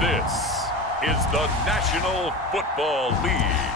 This is the National Football League.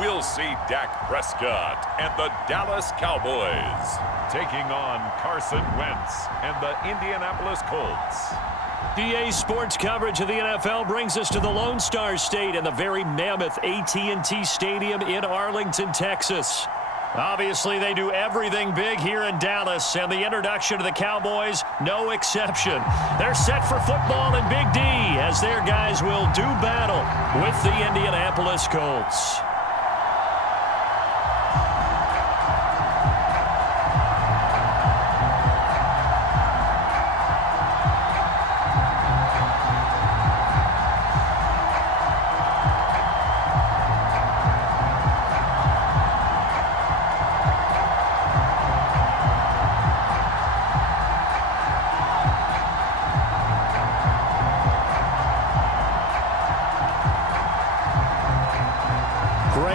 We'll see Dak Prescott and the Dallas Cowboys taking on Carson Wentz and the Indianapolis Colts. DA Sports coverage of the NFL brings us to the Lone Star State and the very mammoth AT&T Stadium in Arlington, Texas. Obviously, they do everything big here in Dallas, and the introduction of the Cowboys, no exception. They're set for football in Big D as their guys will do battle with the Indianapolis Colts.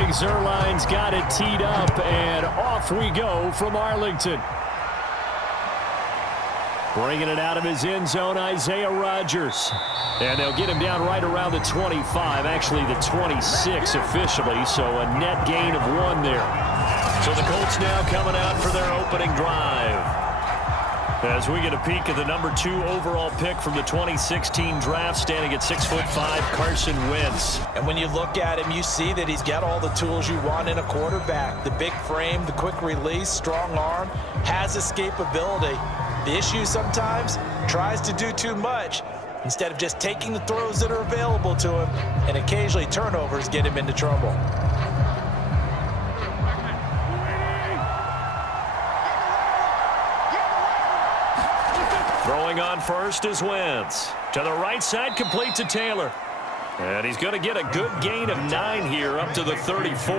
Zerline's got it teed up, and off we go from Arlington. Bringing it out of his end zone, Isaiah Rodgers. And they'll get him down right around the 25, actually the 26 officially, so a net gain of 1 there. So the Colts now coming out for their opening drive. As we get a peek at the number 2 overall pick from the 2016 draft, standing at 6'5", Carson Wentz. And when you look at him, you see that he's got all the tools you want in a quarterback. The big frame, the quick release, strong arm, has escapability. The issue sometimes, tries to do too much instead of just taking the throws that are available to him, and occasionally turnovers get him into trouble. Throwing on first is Wentz. To the right side, complete to Taylor. And he's going to get a good gain of 9 here, up to the 34.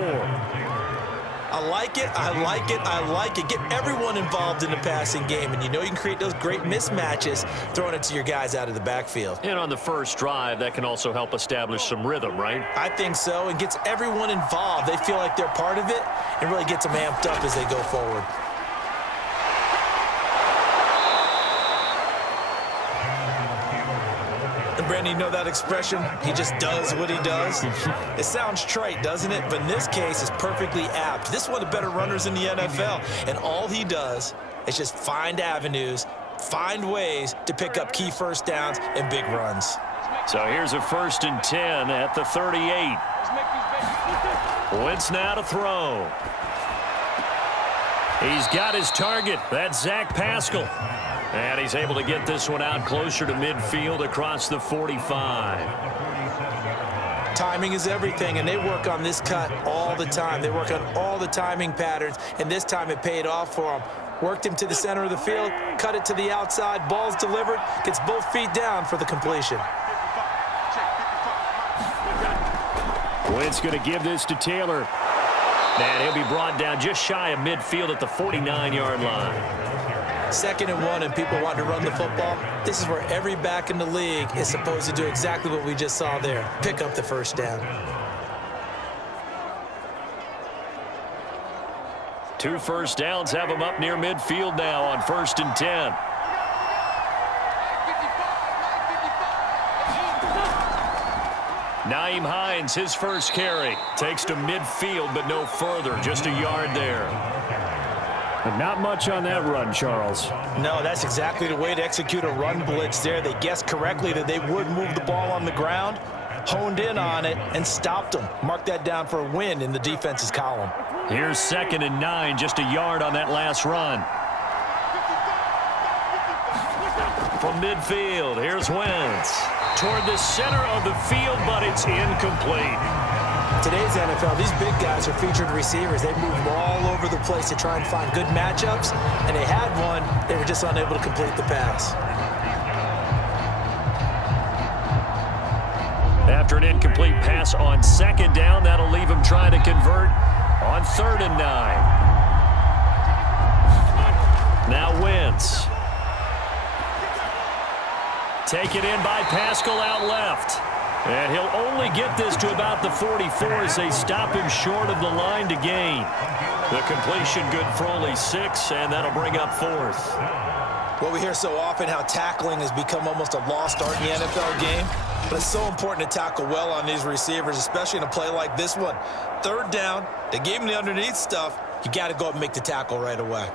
I like it, I like it, I like it. Get everyone involved in the passing game, and you know you can create those great mismatches throwing it to your guys out of the backfield. And on the first drive, that can also help establish some rhythm, right? I think so, and gets everyone involved. They feel like they're part of it, and really gets them amped up as they go forward. Brandon, you know that expression? He just does what he does. It sounds trite, doesn't it? But in this case, it's perfectly apt. This is one of the better runners in the NFL, and all he does is just find avenues, find ways to pick up key first downs and big runs. So here's a 1st and 10 at the 38. Wentz now to throw. He's got his target. That's Zach Pascal. And he's able to get this one out closer to midfield across the 45. Timing is everything, and they work on this cut all the time. They work on all the timing patterns, and this time it paid off for him. Worked him to the center of the field, cut it to the outside, ball's delivered, gets both feet down for the completion. Wentz going to give this to Taylor. And he'll be brought down just shy of midfield at the 49-yard line. 2nd and 1, and people want to run the football. This is where every back in the league is supposed to do exactly what we just saw there. Pick up the first down. 2 first downs have him up near midfield now on 1st and 10. Nyheim Hines, his first carry. Takes to midfield, but no further. Just a yard there. But not much on that run, Charles. No, that's exactly the way to execute a run blitz there. They guessed correctly that they would move the ball on the ground, honed in on it, and stopped them. Mark that down for a win in the defense's column. Here's 2nd and 9, just a yard on that last run. From midfield, here's Wentz. Toward the center of the field, but it's incomplete. Today's NFL, these big guys are featured receivers. They move all over the place to try and find good matchups, and they had one. They were just unable to complete the pass. After an incomplete pass on 2nd down, that'll leave him trying to convert on 3rd and 9. Now Take it in by Pascal out left. And he'll only get this to about the 44 as they stop him short of the line to gain. The completion good for only 6, and that'll bring up 4th. Well, we hear so often how tackling has become almost a lost art in the NFL game. But it's so important to tackle well on these receivers, especially in a play like this one. 3rd down, they gave him the underneath stuff. You got to go up and make the tackle right away.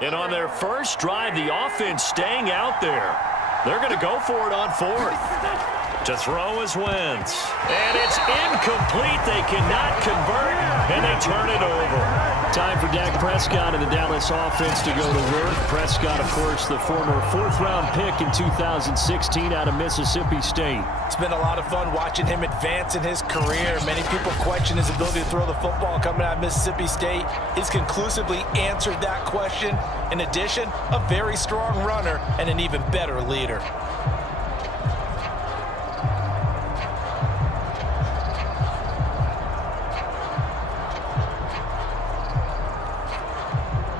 And on their first drive, the offense staying out there. They're going to go for it on 4th. To throw is Wentz. And it's incomplete. They cannot convert, and they turn it over. Time for Dak Prescott and the Dallas offense to go to work. Prescott, of course, the former 4th-round pick in 2016 out of Mississippi State. It's been a lot of fun watching him advance in his career. Many people question his ability to throw the football coming out of Mississippi State. He's conclusively answered that question. In addition, a very strong runner and an even better leader.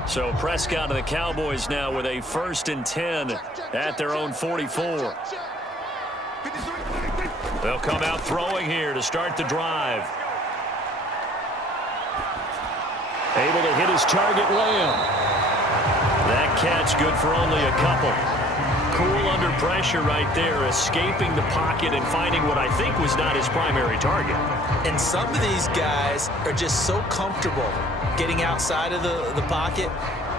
So Prescott and the Cowboys now with a 1st and 10 at their own 44. They'll come out throwing here to start the drive. Able to hit his target, Lamb. That catch good for only a couple. Cool under pressure right there, escaping the pocket and finding what I think was not his primary target. And some of these guys are just so comfortable getting outside of the pocket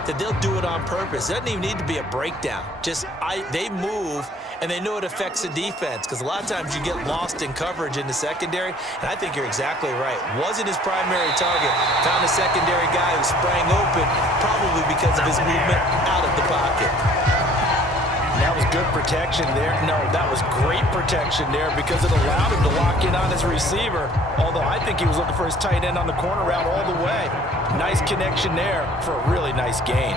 that they'll do it on purpose. It doesn't even need to be a breakdown. They move, and they know it affects the defense, because a lot of times you get lost in coverage in the secondary, and I think you're exactly right. Wasn't his primary target. Found a secondary guy who sprang open, probably because of his movement out of the pocket. And that was good protection there. No, that was great protection there because it allowed him to lock in on his receiver. Although I think he was looking for his tight end on the corner route all the way. Nice connection there for a really nice gain.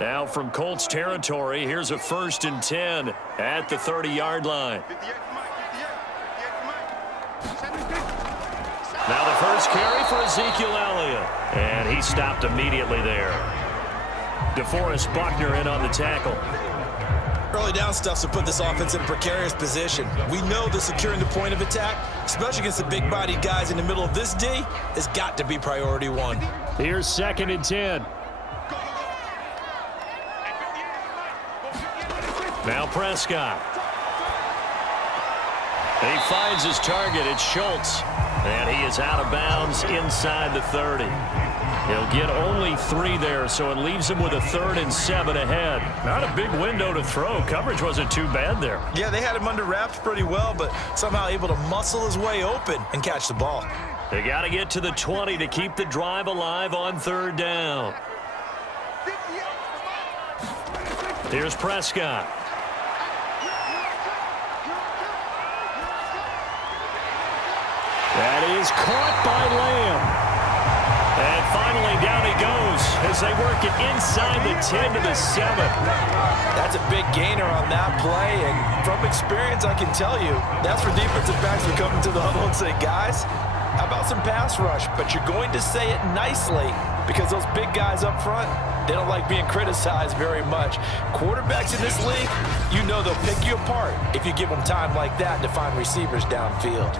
Now from Colts territory, here's a 1st and 10 at the 30-yard line. Now the first carry for Ezekiel Elliott. And he stopped immediately there. DeForest Buckner in on the tackle. Early down stuff to put this offense in a precarious position. We know that securing the point of attack, especially against the big-bodied guys in the middle of this D, has got to be priority 1. Here's 2nd and 10. Now Prescott. And he finds his target. It's Schultz. And he is out of bounds inside the 30. He'll get only 3 there, so it leaves him with a 3rd and 7 ahead. Not a big window to throw. Coverage wasn't too bad there. Yeah, they had him under wraps pretty well, but somehow able to muscle his way open and catch the ball. They got to get to the 20 to keep the drive alive on 3rd down. Here's Prescott. That is caught by Lamb. And finally down he goes as they work it inside the 10 to the 7. That's a big gainer on that play, and from experience I can tell you that's where defensive backs will come into the huddle and say, guys, how about some pass rush? But you're going to say it nicely because those big guys up front, they don't like being criticized very much. Quarterbacks in this league, you know they'll pick you apart if you give them time like that to find receivers downfield.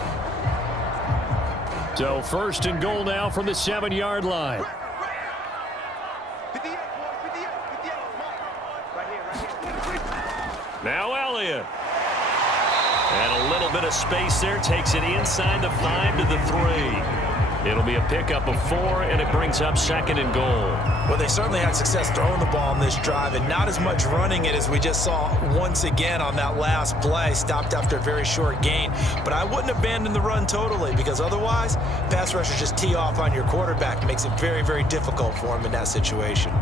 So 1st and goal now from the 7-yard line. Now Elliott. And a little bit of space there. Takes it inside the 5 to the 3. It'll be a pickup of 4, and it brings up 2nd and goal. Well, they certainly had success throwing the ball in this drive and not as much running it as we just saw once again on that last play. Stopped after a very short gain. But I wouldn't abandon the run totally because otherwise, pass rushers just tee off on your quarterback. It makes it very, very difficult for him in that situation.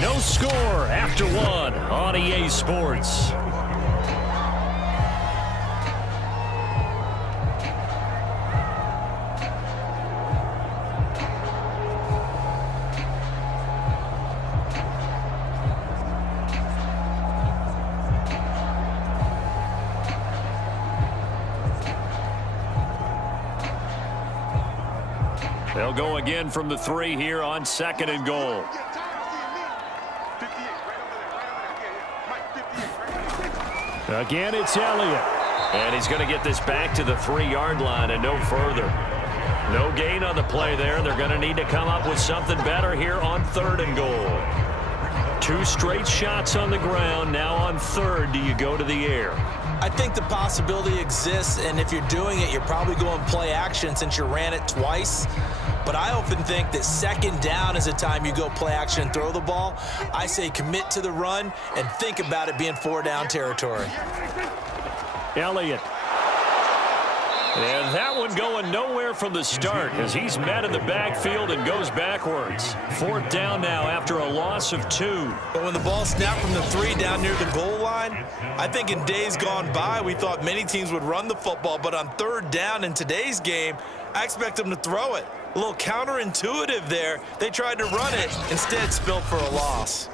No score after 1 on EA Sports. They'll go again from the 3 here on 2nd and goal. Again, it's Elliott. And he's going to get this back to the 3-yard line and no further. No gain on the play there. They're going to need to come up with something better here on 3rd and goal. 2 straight shots on the ground. Now on 3rd, do you go to the air? I think the possibility exists, and if you're doing it, you're probably going play action since you ran it twice. But I often think that 2nd down is a time you go play action and throw the ball. I say commit to the run and think about it being 4-down territory. Elliott. And that one going nowhere from the start as he's met in the backfield and goes backwards. 4th down now after a loss of 2. But when the ball snapped from the 3 down near the goal line, I think in days gone by, we thought many teams would run the football. But on 3rd down in today's game, I expect them to throw it. A little counterintuitive there. They tried to run it, instead spilled for a loss.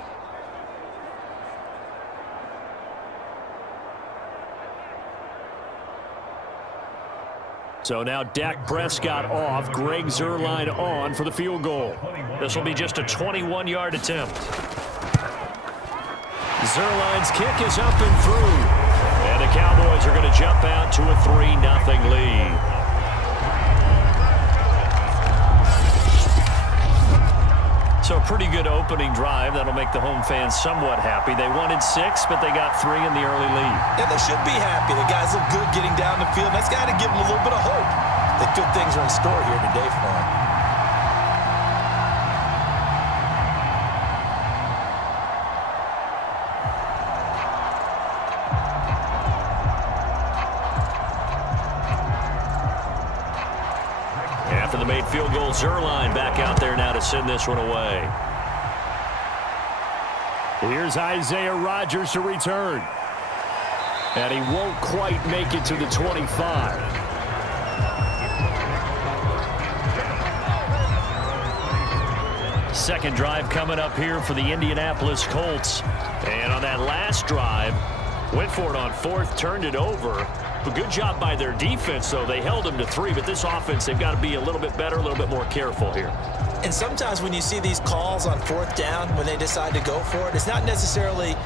So now Dak Prescott off, Greg Zuerlein on for the field goal. This will be just a 21-yard attempt. Zuerlein's kick is up and through. And the Cowboys are going to jump out to a 3-0 lead. So a pretty good opening drive. That'll make the home fans somewhat happy. They wanted 6, but they got 3 in the early lead. Yeah, they should be happy. The guys look good getting down the field. That's got to give them a little bit of hope that good things are in store here today for them. After the made field goal, Zuerlein back out there now to send this one away. Here's Isaiah Rodgers to return. And he won't quite make it to the 25. Second drive coming up here for the Indianapolis Colts. And on that last drive, went for it on 4th, turned it over. But good job by their defense, though. They held them to 3, but this offense, they've got to be a little bit better, a little bit more careful here. And sometimes when you see these calls on 4th down, when they decide to go for it, it's not necessarily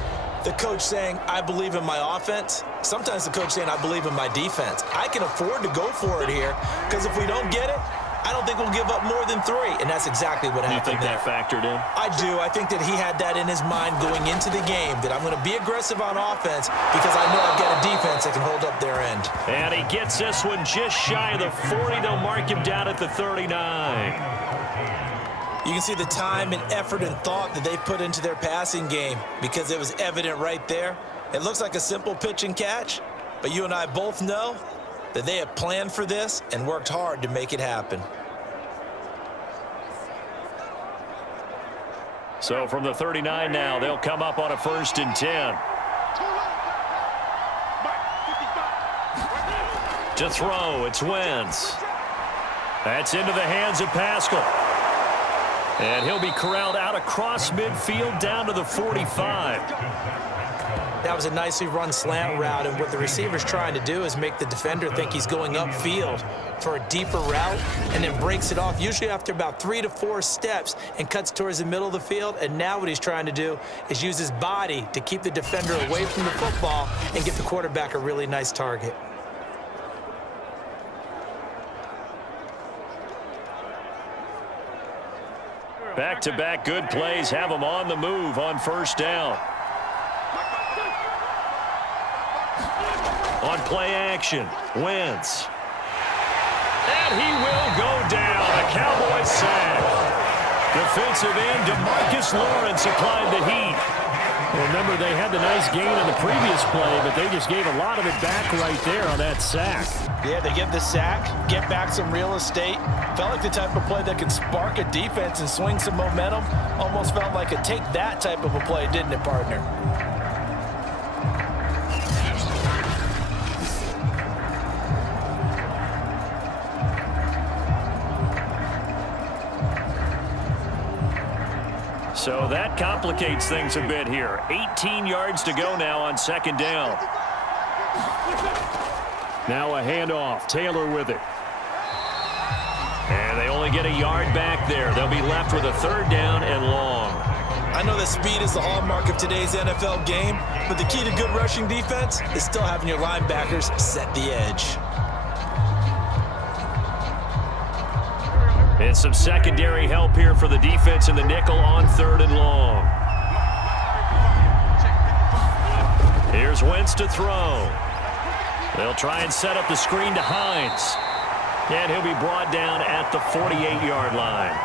the coach saying, I believe in my offense. Sometimes the coach saying, I believe in my defense. I can afford to go for it here because if we don't get it, I don't think we'll give up more than 3, and that's exactly what happened. You think that factored in? I do. I think that he had that in his mind going into the game, that I'm going to be aggressive on offense because I know I've got a defense that can hold up their end. And he gets this one just shy of the 40. They'll mark him down at the 39. You can see the time and effort and thought that they've put into their passing game because it was evident right there. It looks like a simple pitch and catch, but you and I both know that they have planned for this and worked hard to make it happen. So from the 39 now, they'll come up on a 1st and 10. To throw, it's Wentz. That's into the hands of Pascal. And he'll be corralled out across midfield down to the 45. That was a nicely run slant route, and what the receiver's trying to do is make the defender think he's going upfield for a deeper route and then breaks it off, usually after about 3 to 4 steps, and cuts towards the middle of the field. And now what he's trying to do is use his body to keep the defender away from the football and get the quarterback a really nice target. Back-to-back good plays have them on the move on 1st down. On play action, Wentz. And he will go down. A Cowboys sack. Defensive end DeMarcus Lawrence applied the heat. Remember, they had the nice gain on the previous play, but they just gave a lot of it back right there on that sack. Yeah, they get the sack, get back some real estate. Felt like the type of play that can spark a defense and swing some momentum. Almost felt like a take that type of a play, didn't it, partner? So that complicates things a bit here. 18 yards to go now on 2nd down. Now a handoff. Taylor with it. And they only only get a yard back there. They'll be left with a 3rd down and long. I know that speed is the hallmark of today's NFL game, but the key to good rushing defense is still having your linebackers set the edge. And some secondary help here for the defense in the nickel on 3rd and long. Here's Wentz to throw. They'll try and set up the screen to Hines. And he'll be brought down at the 48-yard line.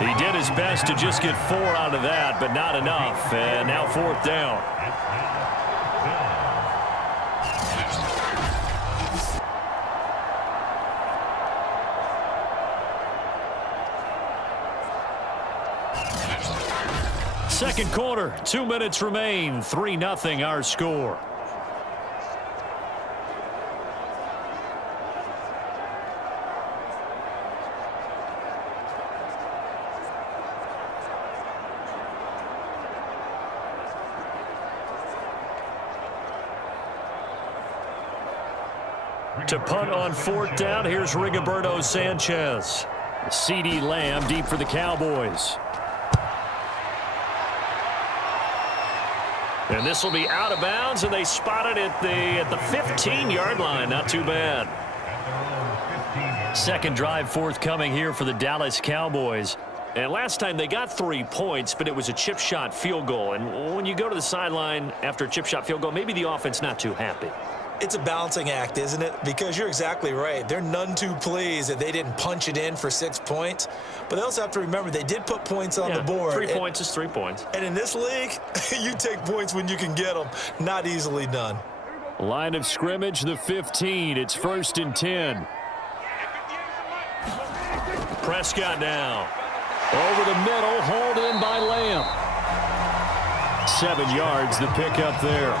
He did his best to just get 4 out of that, but not enough. And now 4th down. Second quarter, 2 minutes remain. 3-0 our score. To punt on 4th down, here's Rigoberto Sanchez. CeeDee Lamb deep for the Cowboys. And this will be out of bounds, and they spot it at the 15-yard line. Not too bad. Second drive forthcoming here for the Dallas Cowboys. And last time they got 3 points, but it was a chip shot field goal. And when you go to the sideline after a chip shot field goal, maybe the offense not too happy. It's a balancing act, isn't it? Because you're exactly right. They're none too pleased that they didn't punch it in for 6 points. But they also have to remember they did put points on the board. 3 points is 3 points. And in this league, you take points when you can get them. Not easily done. Line of scrimmage, the 15. It's 1st and 10. Prescott now. Over the middle, hauled in by Lamb. 7 yards, the pickup there.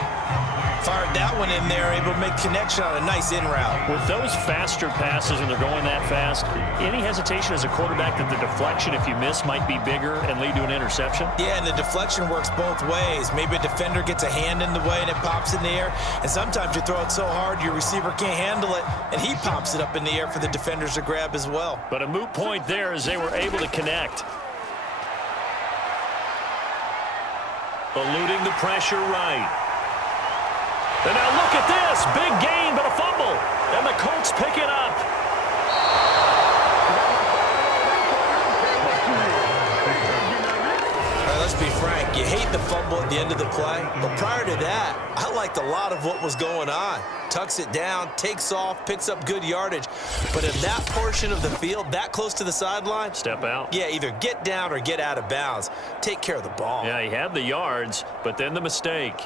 Fired that one in there, able to make connection on a nice in route. With those faster passes and they're going that fast, any hesitation as a quarterback that the deflection, if you miss, might be bigger and lead to an interception? Yeah, and the deflection works both ways. Maybe a defender gets a hand in the way and it pops in the air. And sometimes you throw it so hard your receiver can't handle it, and he pops it up in the air for the defenders to grab as well. But a moot point there as they were able to connect. Eluding the pressure right. And now look at this. Big gain, but a fumble. And the Colts pick it up. All right, let's be frank. You hate the fumble at the end of the play. But prior to that, I liked a lot of what was going on. Tucks it down, takes off, picks up good yardage. But in that portion of the field, that close to the sideline, step out. Yeah, either get down or get out of bounds. Take care of the ball. Yeah, he had the yards, but then the mistake.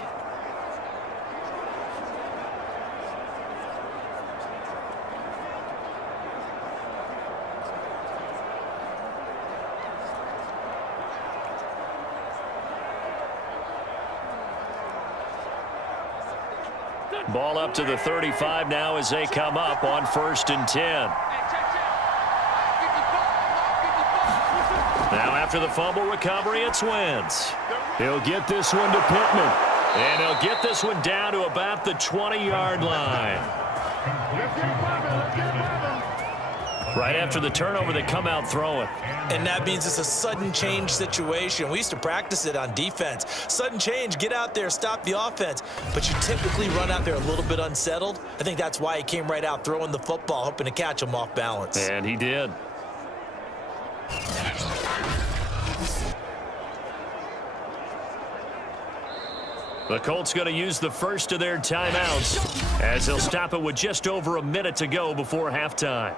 Ball up to the 35 now as they come up on 1st and 10. Now after the fumble recovery, it's Wentz. He'll get this one to Pittman. And he'll get this one down to about the 20-yard line. Right after the turnover, they come out throwing. And that means it's a sudden change situation. We used to practice it on defense. Sudden change, get out there, stop the offense. But you typically run out there a little bit unsettled. I think that's why he came right out throwing the football, hoping to catch him off balance. And he did. The Colts going to use the first of their timeouts as they'll stop it with just over a minute to go before halftime.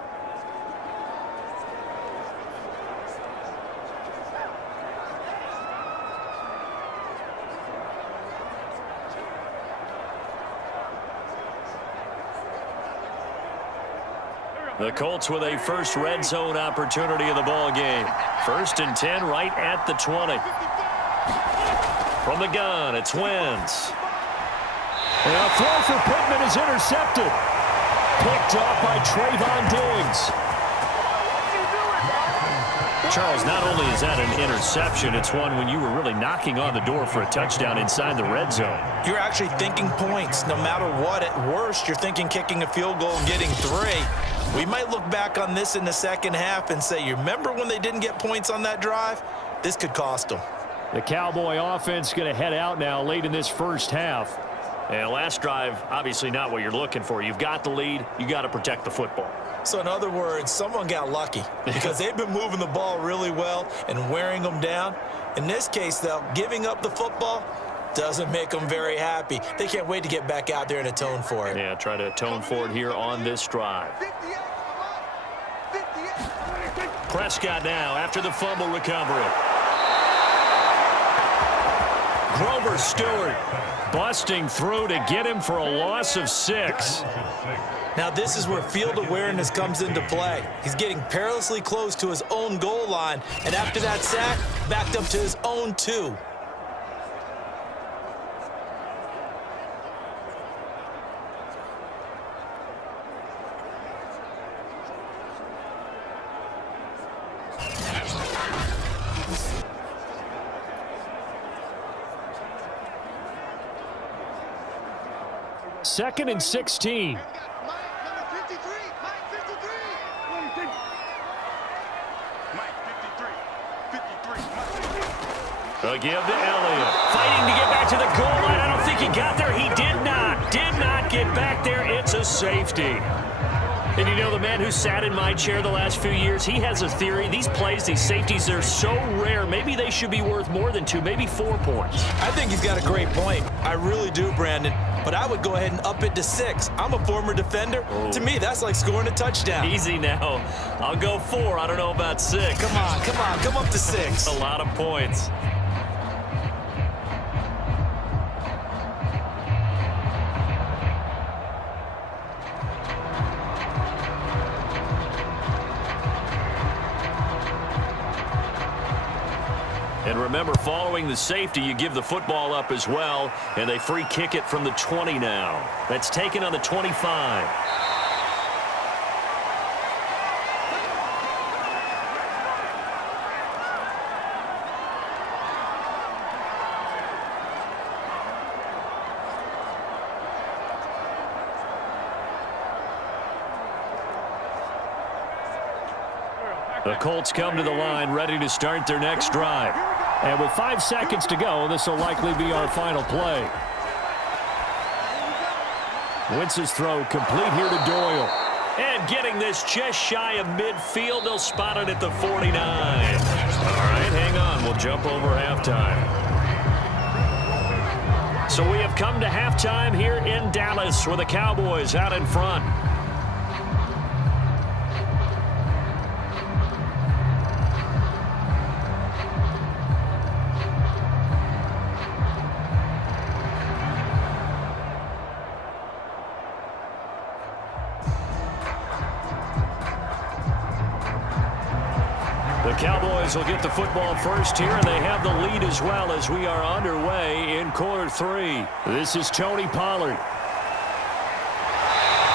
The Colts with a first red zone opportunity of the ball game. 1st and 10 right at the 20. From the gun, it's Wentz. And a throw for Pittman is intercepted. Picked off by Trayvon Diggs. Charles, not only is that an interception, it's one when you were really knocking on the door for a touchdown inside the red zone. You're actually thinking points. No matter what, at worst, you're thinking kicking a field goal and getting 3. We might look back on this in the second half and say, you remember when they didn't get points on that drive? This could cost them. The Cowboy offense going to head out now late in this first half. And last drive, obviously not what you're looking for. You've got the lead. You got to protect the football. So in other words, someone got lucky because they've been moving the ball really well and wearing them down. In this case, though, giving up the football doesn't make them very happy. They can't wait to get back out there and atone for it. Yeah, try to atone for it here on this drive. Prescott now after the fumble recovery. Grover Stewart busting through to get him for a loss of 6. Now this is where field awareness comes into play. He's getting perilously close to his own goal line, and after that sack, backed up to his own 2. Second and 16. They'll give to Elliott. Fighting to get back to the goal line. I don't think he got there. He did not. Did not get back there. It's a safety. And you know, the man who sat in my chair the last few years, he has a theory. These plays, these safeties, they're so rare. Maybe they should be worth more than 2, maybe 4 points. I think he's got a great point. I really do, Brandon. But I would go ahead and up it to 6. I'm a former defender. Oh. To me, that's like scoring a touchdown. Easy now. I'll go 4. I don't know about 6. Come on, come on. Come up to 6. A lot of points. And remember, following the safety, you give the football up as well, and they free kick it from the 20 now. That's taken on the 25. The Colts come to the line, ready to start their next drive. And with 5 seconds to go, this will likely be our final play. Wentz's throw complete here to Doyle. And getting this just shy of midfield, they'll spot it at the 49. All right, hang on. We'll jump over halftime. So we have come to halftime here in Dallas with the Cowboys out in front. The Cowboys will get the football first here, and they have the lead as well as we are underway in quarter 3. This is Tony Pollard.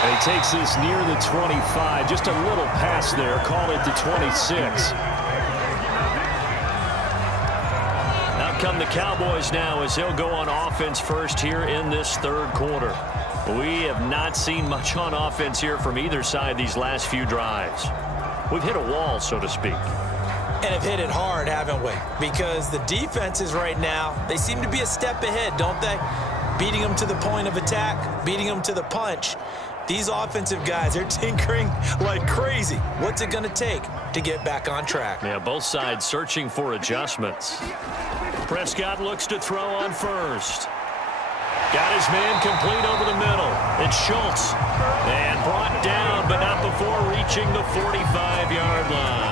And he takes this near the 25. Just a little pass there. Call it the 26. Out come the Cowboys now as they'll go on offense first here in this third quarter. We have not seen much on offense here from either side these last few drives. We've hit a wall, so to speak. And have hit it hard, haven't we? Because the defenses right now, they seem to be a step ahead, don't they? Beating them to the point of attack, beating them to the punch. These offensive guys, they're tinkering like crazy. What's it going to take to get back on track? Yeah, both sides searching for adjustments. Prescott looks to throw on first. Got his man complete over the middle. It's Schultz. And brought down, but not before reaching the 45-yard line.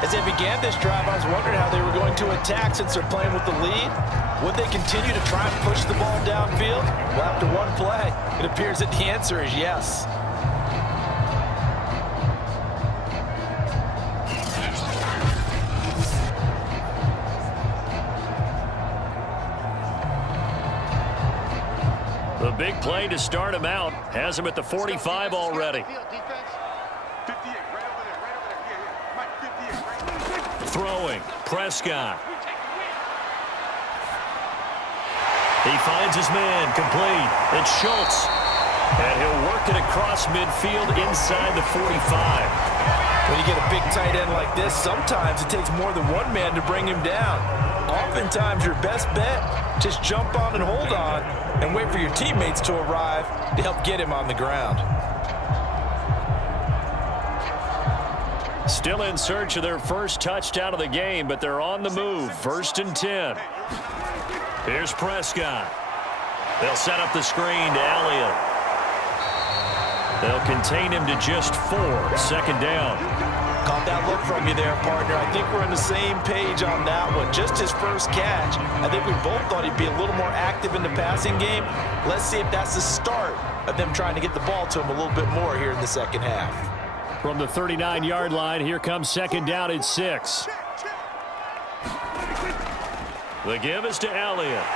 As they began this drive, I was wondering how they were going to attack since they're playing with the lead. Would they continue to try and push the ball downfield? Well, after one play, it appears that the answer is yes. The big play to start him out has him at the 45 already. Throwing, Prescott. He finds his man complete. It's Schultz. And he'll work it across midfield inside the 45. When you get a big tight end like this, sometimes it takes more than one man to bring him down. Oftentimes, your best bet, just jump on and hold on and wait for your teammates to arrive to help get him on the ground. Still in search of their first touchdown of the game, but they're on the move. 1st and 10. Here's Prescott. They'll set up the screen to Elliott. They'll contain him to just 4. 2nd down. Caught that look from you there, partner. I think we're on the same page on that one. Just his first catch. I think we both thought he'd be a little more active in the passing game. Let's see if that's the start of them trying to get the ball to him a little bit more here in the second half. From the 39-yard line, here comes 2nd down and 6. The give is to Elliott.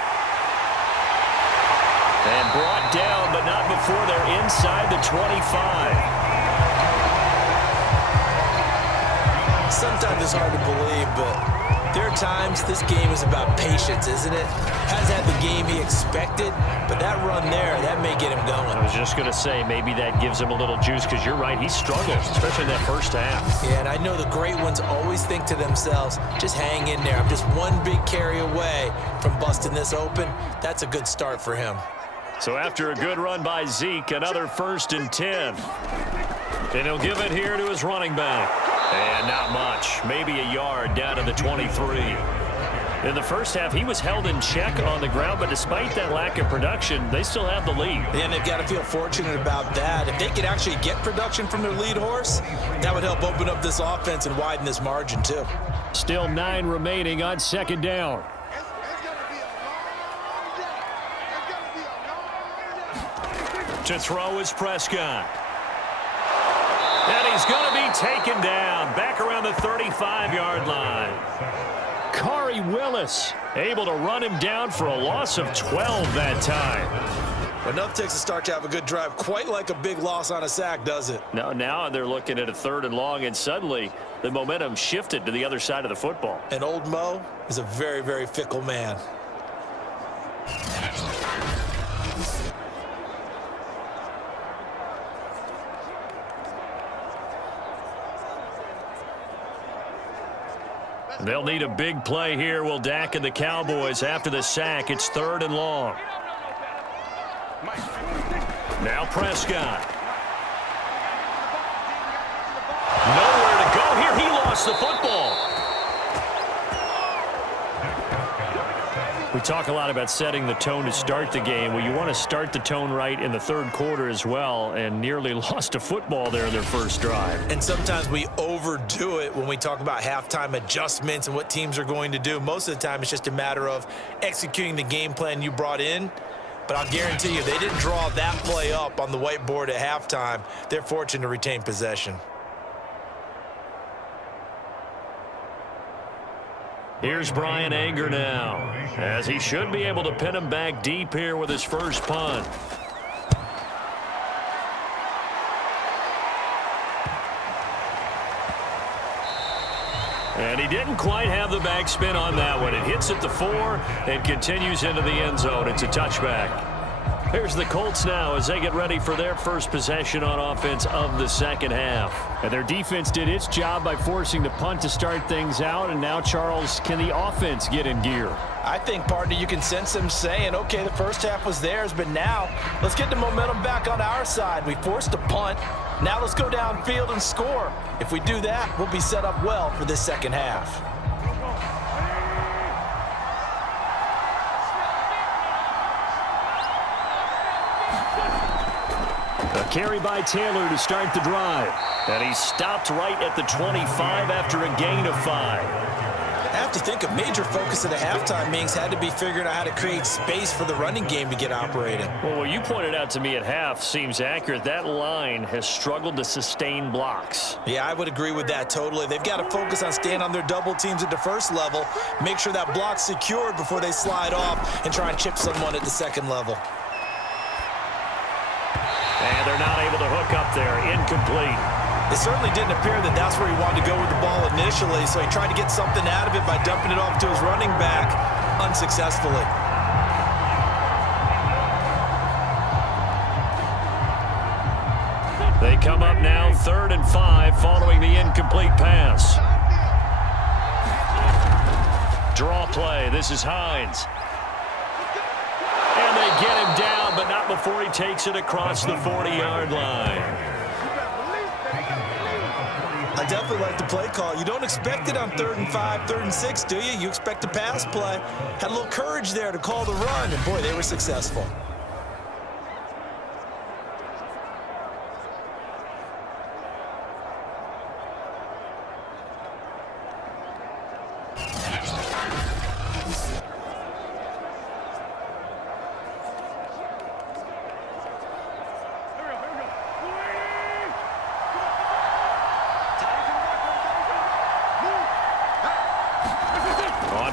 And brought down, but not before they're inside the 25. Sometimes it's hard to believe, but there are times this game is about patience, isn't it? Hasn't had the game he expected, but that run there, that may get him going. I was just going to say, maybe that gives him a little juice, because you're right, he struggled, especially in that first half. Yeah, and I know the great ones always think to themselves, just hang in there. I'm just one big carry away from busting this open. That's a good start for him. So after a good run by Zeke, another 1st and 10. And he'll give it here to his running back. And not much, maybe a yard down to the 23. In the first half, he was held in check on the ground, but despite that lack of production, they still have the lead. And they've got to feel fortunate about that. If they could actually get production from their lead horse, that would help open up this offense and widen this margin too. Still 9 remaining on 2nd down. To throw is Prescott. And he's going to be taken down back around the 35-yard line. Khari Willis able to run him down for a loss of 12 that time. Enough takes a start to have a good drive, quite like a big loss on a sack, does it? Now they're looking at a 3rd and long, and suddenly the momentum shifted to the other side of the football. And old Mo is a very, very fickle man. They'll need a big play here, will Dak and the Cowboys. After the sack, it's 3rd and long. Now Prescott. Nowhere to go here. He lost the football. We talk a lot about setting the tone to start the game. Well, you want to start the tone right in the 3rd quarter as well, and nearly lost a football there in their first drive. And sometimes we overdo it when we talk about halftime adjustments and what teams are going to do. Most of the time, it's just a matter of executing the game plan you brought in. But I'll guarantee you, they didn't draw that play up on the whiteboard at halftime. They're fortunate to retain possession. Here's Brian Anger now, as he should be able to pin him back deep here with his first punt. And he didn't quite have the backspin on that one. It hits at the 4 and continues into the end zone. It's a touchback. Here's the Colts now as they get ready for their first possession on offense of the second half. And their defense did its job by forcing the punt to start things out. And now, Charles, can the offense get in gear? I think, partner, you can sense them saying, okay, the first half was theirs, but now let's get the momentum back on our side. We forced a punt. Now let's go downfield and score. If we do that, we'll be set up well for this second half. A carry by Taylor to start the drive. And he stopped right at the 25 after a gain of 5. I have to think a major focus of the halftime meetings had to be figuring out how to create space for the running game to get operating. Well, what you pointed out to me at half seems accurate. That line has struggled to sustain blocks. Yeah, I would agree with that totally. They've got to focus on staying on their double teams at the first level, make sure that block's secured before they slide off and try and chip someone at the second level. And they're not able to hook up there. Incomplete. It certainly didn't appear that that's where he wanted to go with the ball initially, so he tried to get something out of it by dumping it off to his running back unsuccessfully. come up now 3rd and 5 following the incomplete pass. Draw play. This is Hines. And they get him down, but not before he takes it across the 40-yard line. I definitely like the play call. You don't expect it on 3rd and 5, 3rd and 6, do you? You expect a pass play. Had a little courage there to call the run, and boy, they were successful.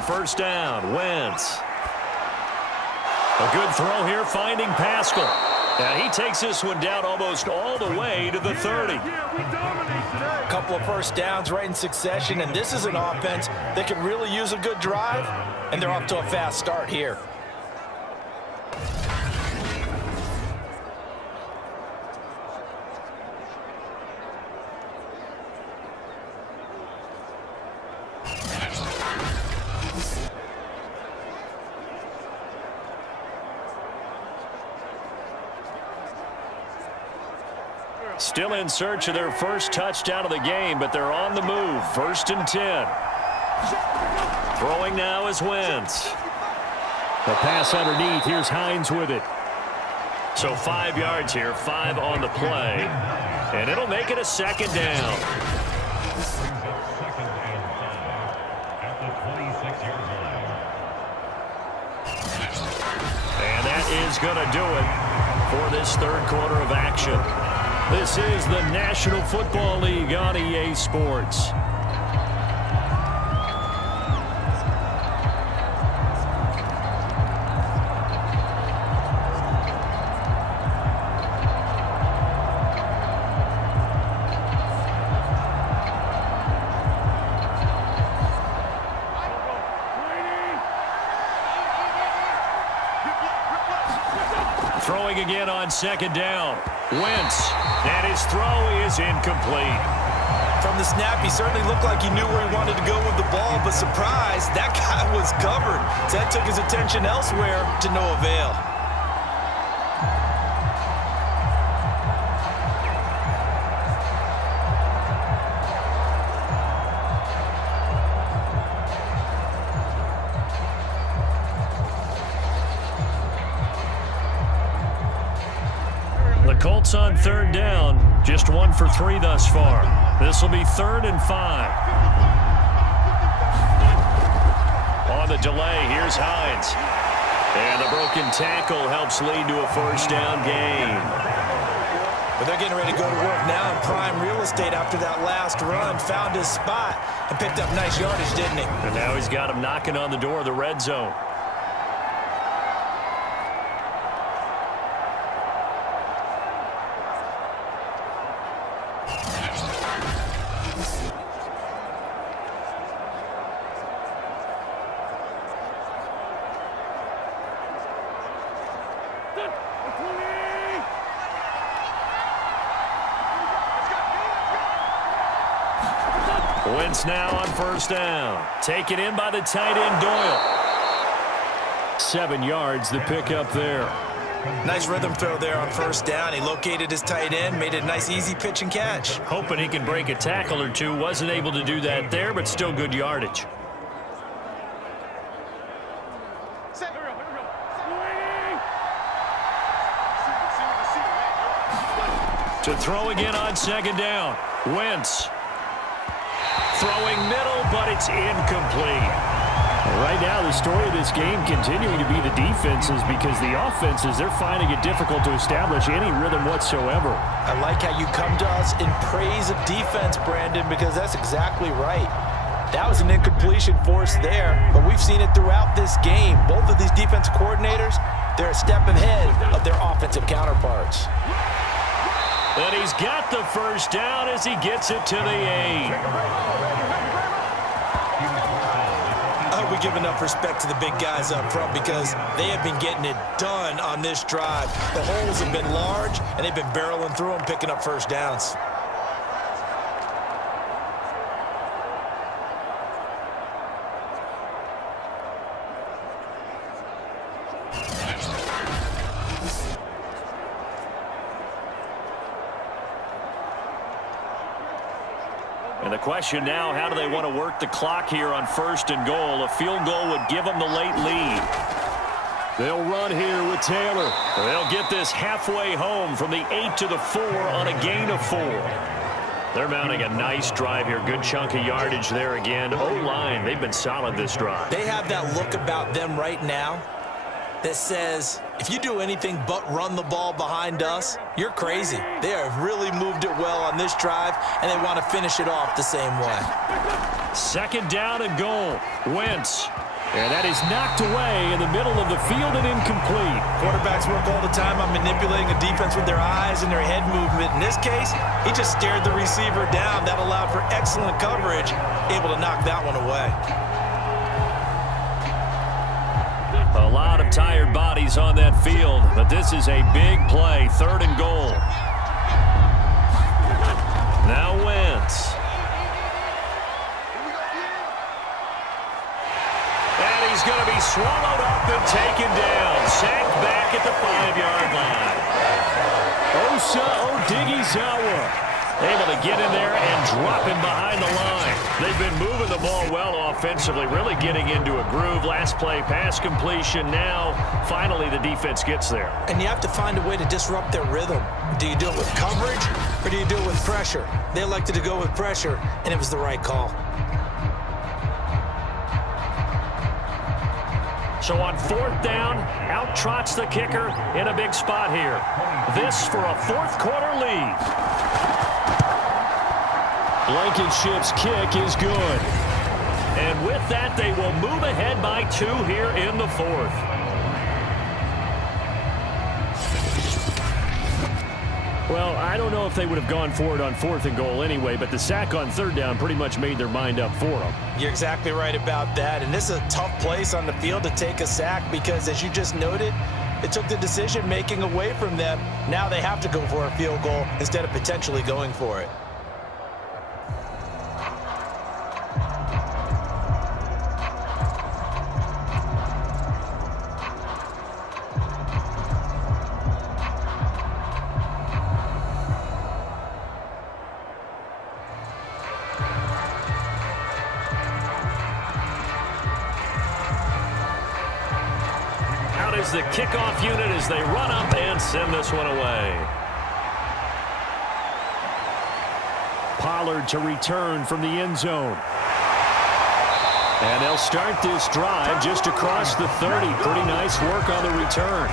First down, Wentz. A good throw here, finding Pascal. And he takes this one down almost all the way to the 30. A couple of first downs right in succession, and this is an offense that could really use a good drive, and they're off to a fast start here. Still in search of their first touchdown of the game, but they're on the move. 1st and 10. Throwing now is Wentz. The pass underneath. Here's Hines with it. So 5 yards here, 5 on the play. And it'll make it a 2nd down. And that is going to do it for this 3rd quarter of action. This is the National Football League on EA Sports. Throwing again on 2nd down. Wentz, and his throw is incomplete. From the snap, he certainly looked like he knew where he wanted to go with the ball, but surprise, that guy was covered. So that took his attention elsewhere to no avail. Colts on 3rd down, just 1 for 3 thus far. This will be 3rd and 5. On the delay, here's Hines. And the broken tackle helps lead to a 1st down gain. But they're getting ready to go to work now in prime real estate after that last run. Found his spot and picked up nice yardage, didn't he? And now he's got him knocking on the door of the red zone. Wentz now on 1st down. Taken in by the tight end, Doyle. 7 yards, the pickup there. Nice rhythm throw there on 1st down. He located his tight end, made it a nice, easy pitch and catch. Hoping he can break a tackle or two. Wasn't able to do that there, but still good yardage. To throw again on 2nd down. Wentz. Throwing middle, but it's incomplete. Right now, the story of this game continuing to be the defenses, because the offenses, they're finding it difficult to establish any rhythm whatsoever. I like how you come to us in praise of defense, Brandon, because that's exactly right. That was an incompletion force there, but we've seen it throughout this game. Both of these defensive coordinators, they're a step ahead of their offensive counterparts. And he's got the 1st down as he gets it to the 8. We we give enough respect to the big guys up front because they have been getting it done on this drive. The holes have been large, and they've been barreling through them, picking up first downs. And the question now, how do they want to work the clock here on 1st and goal? A field goal would give them the late lead. They'll run here with Taylor. They'll get this halfway home from the 8 to the 4 on a gain of 4. They're mounting a nice drive here. Good chunk of yardage there again. O-line, they've been solid this drive. They have that look about them right now that says, if you do anything but run the ball behind us, you're crazy. They have really moved it well on this drive, and they want to finish it off the same way. 2nd down and goal. Wentz. And that is knocked away in the middle of the field and incomplete. Quarterbacks work all the time on manipulating a defense with their eyes and their head movement. In this case, he just stared the receiver down. That allowed for excellent coverage, able to knock that one away. A lot of tired bodies on that field, but this is a big play. 3rd and goal. Now Wentz. And he's going to be swallowed up and taken down. Sacked back at the 5-yard line. Osa Odighizuwa able to get in there and drop him behind the line. They've been moving the ball well offensively, really getting into a groove. Last play, pass completion. Now, finally, the defense gets there. And you have to find a way to disrupt their rhythm. Do you do it with coverage, or do you do it with pressure? They elected to go with pressure, and it was the right call. So on 4th down, out trots the kicker in a big spot here. This for a 4th quarter lead. Blankenship's kick is good. And with that, they will move ahead by 2 here in the 4th. Well, I don't know if they would have gone for it on 4th and goal anyway, but the sack on 3rd down pretty much made their mind up for them. You're exactly right about that. And this is a tough place on the field to take a sack because, as you just noted, it took the decision-making away from them. Now they have to go for a field goal instead of potentially going for it. Is the kickoff unit as they run up and send this one away. Pollard to return from the end zone. And they'll start this drive just across the 30. Pretty nice work on the return.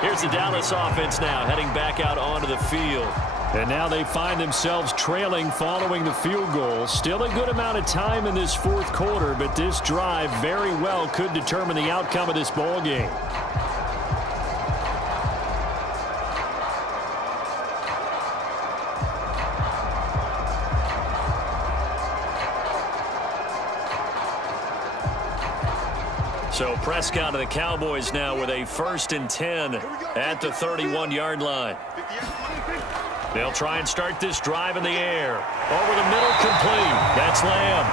Here's the Dallas offense now heading back out onto the field. And now they find themselves trailing following the field goal. Still a good amount of time in this 4th quarter, but this drive very well could determine the outcome of this ball game. So Prescott and the Cowboys now with a 1st and 10 at the 31-yard line. They'll try and start this drive in the air. Over the middle, complete. That's Lamb.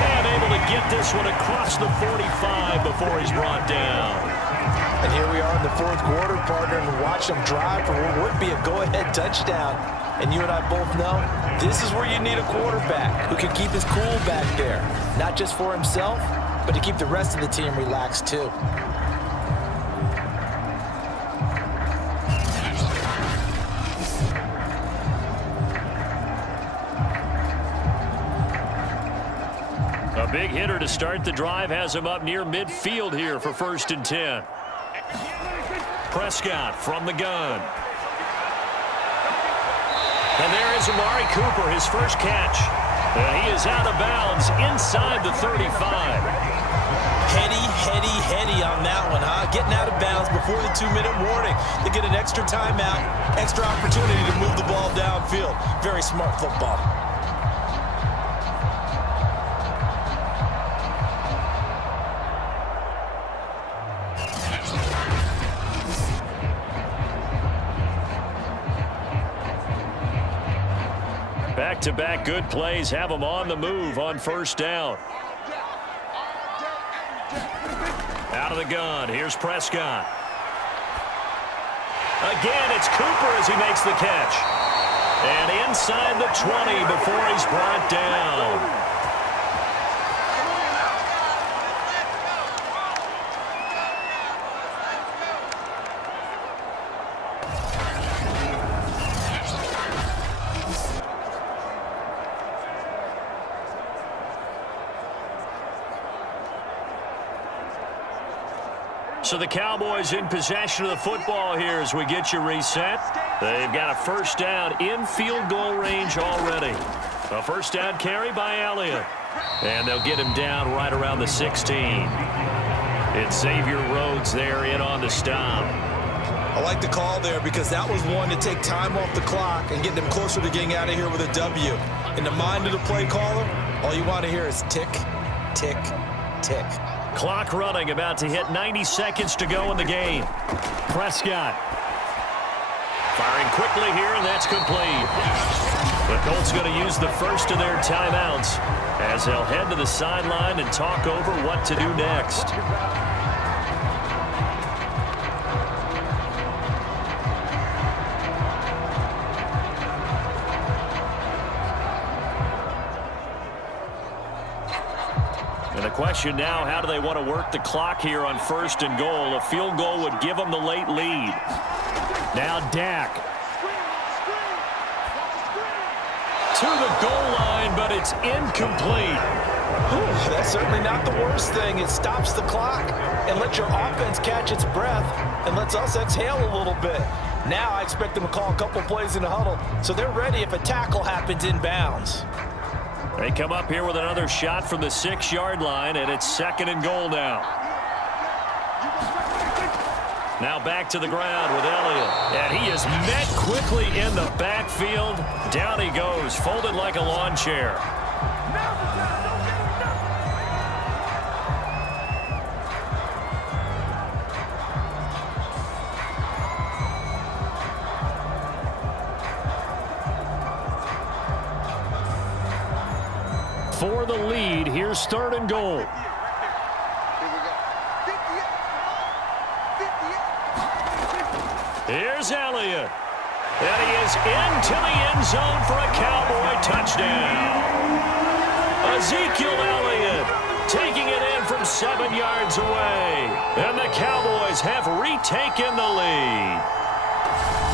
And able to get this one across the 45 before he's brought down. And here we are in the 4th quarter, partner, and watch them drive for what would be a go-ahead touchdown. And you and I both know this is where you need a quarterback who can keep his cool back there. Not just for himself, but to keep the rest of the team relaxed too. A big hitter to start the drive has him up near midfield here for 1st and 10. Prescott from the gun. And there is Amari Cooper, his first catch. He is out of bounds inside the 35. Heady on that one, huh? Getting out of bounds before the 2-minute warning. They get an extra timeout, extra opportunity to move the ball downfield. Very smart football. Back-to-back good plays have them on the move on first down. Out of the gun, here's Prescott. Again, it's Cooper as he makes the catch. And inside the 20 before he's brought down. So the Cowboys in possession of the football here as we get you reset. They've got a first down in field goal range already. A first down carry by Elliott. And they'll get him down right around the 16. It's Xavier Rhodes there in on the stop. I like the call there because that was one to take time off the clock and get them closer to getting out of here with a W. In the mind of the play caller, all you want to hear is tick, tick, tick. Clock running, about to hit 90 seconds to go in the game. Prescott firing quickly here, and that's complete. The Colts going to use the first of their timeouts as they'll head to the sideline and talk over what to do next. And the question now, how do they want to work the clock here on first and goal? A field goal would give them the late lead. Now Dak. To the goal line, but it's incomplete. Ooh, that's certainly not the worst thing. It stops the clock and lets your offense catch its breath and lets us exhale a little bit. Now I expect them to call a couple plays in the huddle so they're ready if a tackle happens inbounds. They come up here with another shot from the 6-yard line, and it's second and goal now. Now back to the ground with Elliott. And he is met quickly in the backfield. Down he goes, folded like a lawn chair. For the lead, here's third and goal. Here's Elliott. And he is into the end zone for a Cowboy touchdown. Ezekiel Elliott taking it in from 7 yards away. And the Cowboys have retaken the lead.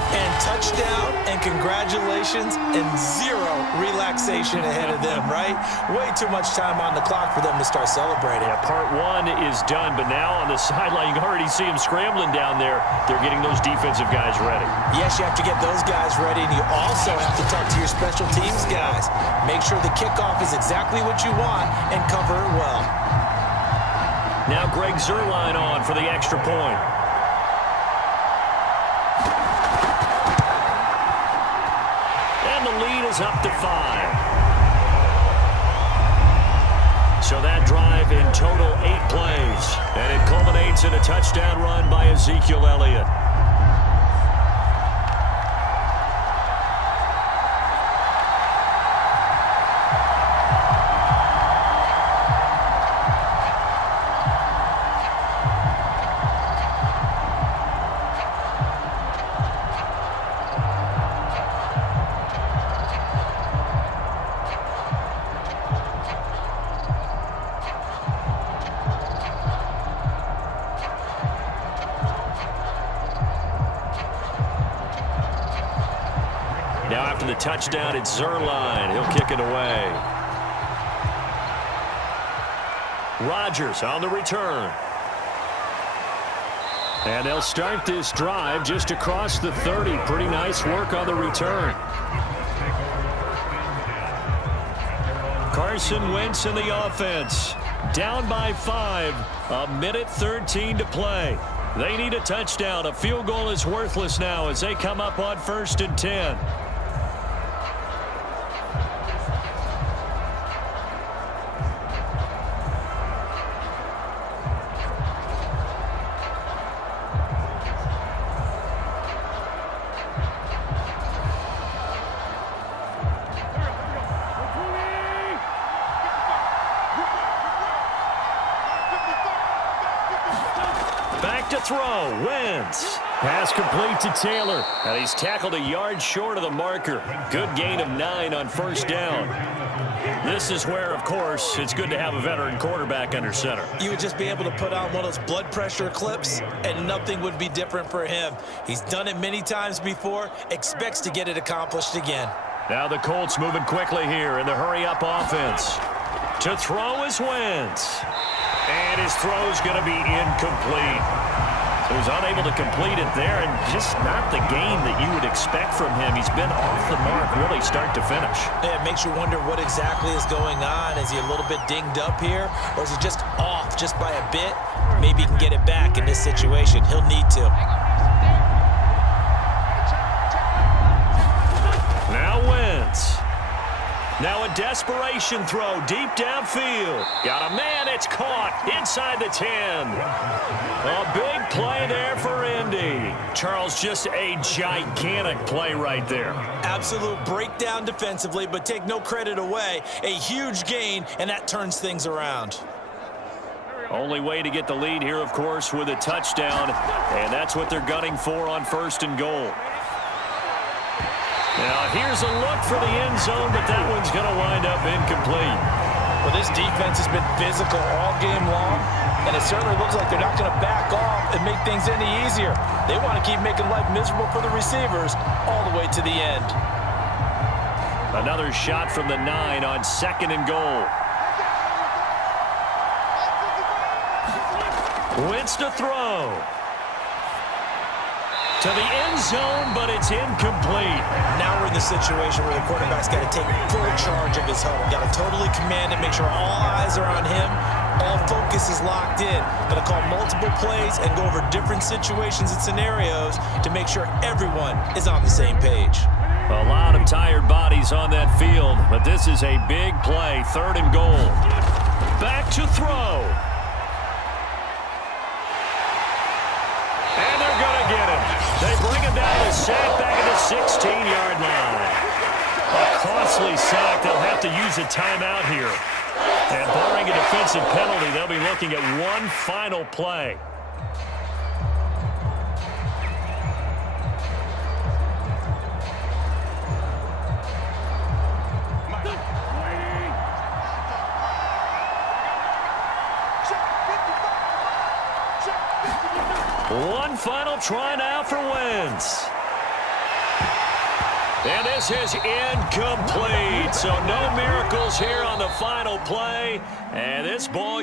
And touchdown and congratulations and zero relaxation ahead of them, right? Way too much time on the clock for them to start celebrating. Yeah, part one is done, but now on the sideline, you can already see them scrambling down there. They're getting those defensive guys ready. Yes, you have to get those guys ready, and you also have to talk to your special teams guys. Make sure the kickoff is exactly what you want and cover it well. Now Greg Zuerlein on for the extra point. Is up to 5. So that drive in total 8 plays, and it culminates in a touchdown run by Ezekiel Elliott. Now after the touchdown, it's Zuerlein. He'll kick it away. Rodgers on the return. And they'll start this drive just across the 30. Pretty nice work on the return. Carson Wentz in the offense. Down by 5. 1:13 to play. They need a touchdown. A field goal is worthless now as they come up on 1st and 10. Back to throw. Wentz. Pass complete to Taylor. And he's tackled a yard short of the marker. Good gain of 9 on first down. This is where, of course, it's good to have a veteran quarterback under center. You would just be able to put on one of those blood pressure clips, and nothing would be different for him. He's done it many times before, expects to get it accomplished again. Now the Colts moving quickly here in the hurry-up offense. To throw is Wentz. And his throw's going to be incomplete. So he's unable to complete it there, and just not the game that you would expect from him. He's been off the mark really start to finish. Yeah, it makes you wonder what exactly is going on. Is he a little bit dinged up here, or is he just off just by a bit? Maybe he can get it back in this situation. He'll need to. Now Wentz. Now a desperation throw deep downfield. Got a man, it's caught inside the 10. A big play there for Indy. Charles, just a gigantic play right there. Absolute breakdown defensively, but take no credit away. A huge gain, and that turns things around. Only way to get the lead here, of course, with a touchdown, and that's what they're gunning for on 1st and goal. Now, here's a look for the end zone, but that one's going to wind up incomplete. Well, this defense has been physical all game long, and it certainly looks like they're not going to back off and make things any easier. They want to keep making life miserable for the receivers all the way to the end. Another shot from the 9 on 2nd and goal. Wentz to throw. To the end zone, but it's incomplete. Now we're in the situation where the quarterback's got to take full charge of his huddle. Got to totally command it, make sure all eyes are on him. All focus is locked in. Got to call multiple plays and go over different situations and scenarios to make sure everyone is on the same page. A lot of tired bodies on that field, but this is a big play. 3rd and goal. Back to throw. And they're going to get him. They bring him down to sack back at the 16-yard line. A costly sack. They'll have to use a timeout here. And barring a defensive penalty, they'll be looking at one final play. One final try now for Wentz. And this is incomplete. So no miracles here on the final play. And this ball